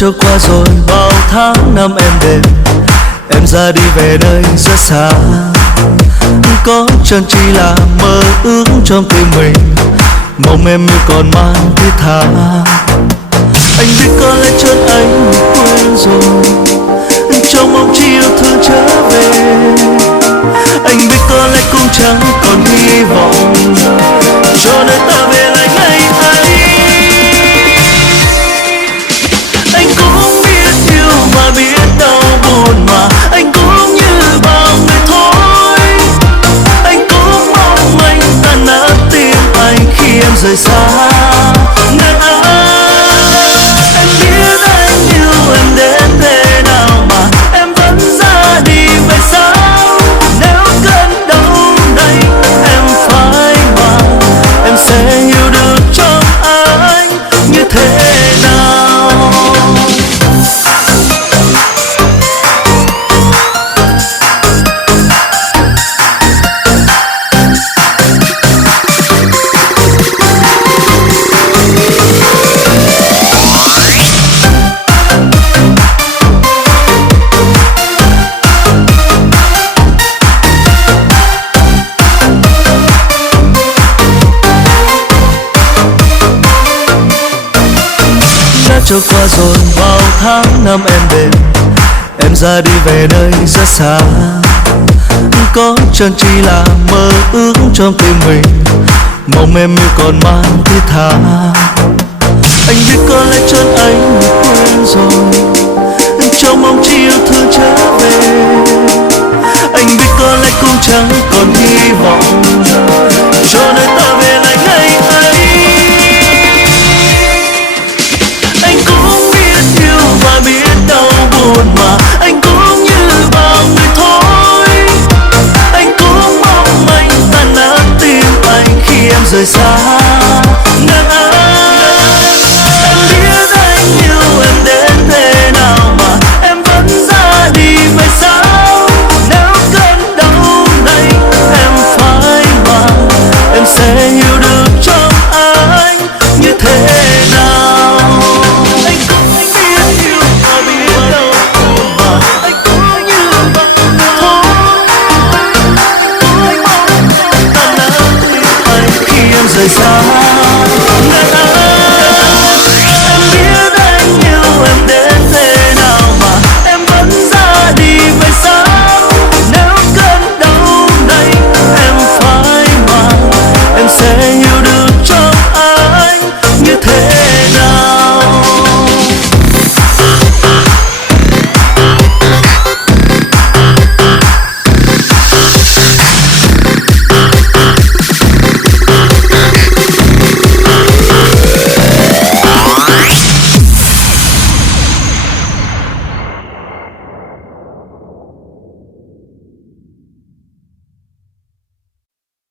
trôi qua rồi bao tháng năm êm đềm, em ra đi về nơi rất xa. Có chân chỉ là mơ ước trong tim mình, mong em yêu còn mang thiết tha. Anh biết có lẽ chân anh quên rồi, trong mong chỉ yêu thương trở về. Anh biết có lẽ cũng chẳng còn hy vọng, cho nên ta về lại ngày ấy. Anh cũng biết yêu và biết đau buồn mà anh cũng như bao người thôi. Anh cũng mong anh tan nát tim anh khi em rời xa nơi ấy. Em biết anh yêu em đến thế nào mà em vẫn ra đi về sao. Nếu cơn đau đây em phải mà em sẽ hiểu được trong anh như thế nào. Trôi qua rồi bao tháng năm êm đềm, em ra đi về nơi rất xa. Có chân chỉ là mơ ước trong tim mình, mong em yêu còn mang thiết tha. Anh biết có lẽ chân anh quên rồi, trong mong chỉ yêu thương trở về. Anh biết có lẽ cũng chẳng còn hy vọng, cho nên